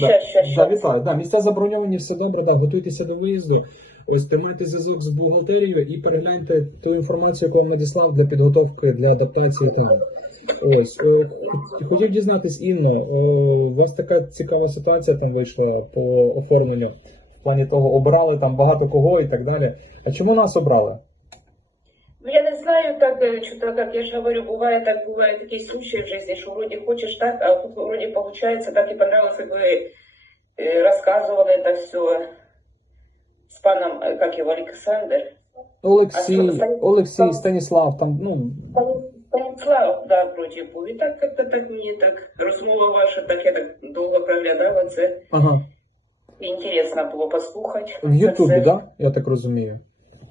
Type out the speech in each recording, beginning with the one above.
Да, Щас, щас, да, вітаю. Да, місця заброньовані, все добре, да, готуйтеся до виїзду. Ось тримайте зв'язок з бухгалтерією і перегляньте ту інформацію, яку вам надіслав для підготовки для адаптації тому. Ось е, хотів дізнатись, Інно, е, у вас така цікава ситуація там вийшла по оформленню в плані того, обирали там багато кого і так далі. А чому нас обрали? Ну, я не знаю, так, э, что-то, как я же говорю, бывает так, бывают такие случаи в жизни, что вроде хочешь так, а тут вроде получается так и понравилось, как вы э, рассказывали это все с паном, э, как его, Александр. Олексій, А що, Олексій, Станіслав, там, ну, Станіслав, да, вроде був. І так, як-то так мені так, розмова ваша, так я так довго проглядала це. ага, Інтересно було послухати. в Ютубі, Це- да? Я так розумію.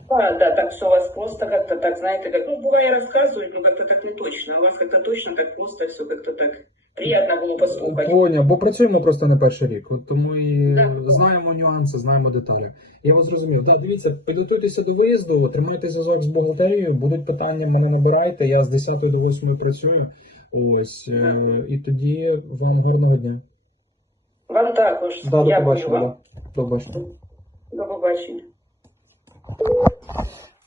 Да, да, так все у вас просто как-то так, знаете, как, ну, бывает рассказывают, но как-то так не точно. У вас как-то точно так просто все как-то так приятно было послухать. Поняв, бо працюємо просто не перший рік, от тому і Так. знаємо нюанси, знаємо деталі. Я вас зрозумів. Так, дивіться, підготуйтеся до виїзду, тримайте зв'язок з бухгалтерією, будуть питання, мене набирайте. Я з 10 до 8 працюю. Ось е, і тоді вам гарного дня. Вам також. Да, до Дякую побачення. вам. Да. До побачення. До побачення.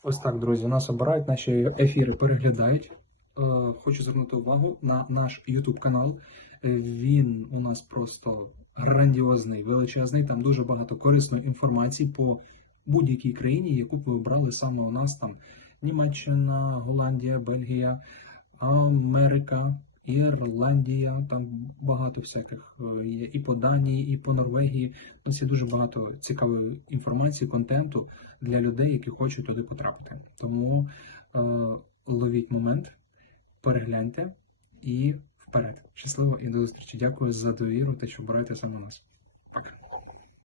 Ось так, друзі, нас обирають, наші ефіри переглядають. Е, Хочу звернути увагу на наш YouTube канал. Е, Він у нас просто грандіозний, величезний. Там дуже багато корисної інформації по будь-якій країні, яку б ви обрали саме у нас там Німеччина, Голландія, Бельгія, Америка, Ірландія. Там багато всяких е, є і по Данії, і по Норвегії. У є дуже багато цікавої інформації, контенту для людей, які хочуть туди потрапити. Тому е, ловіть момент, перегляньте і вперед. Щасливо і до зустрічі. Дякую за довіру та що обираєте саме нас.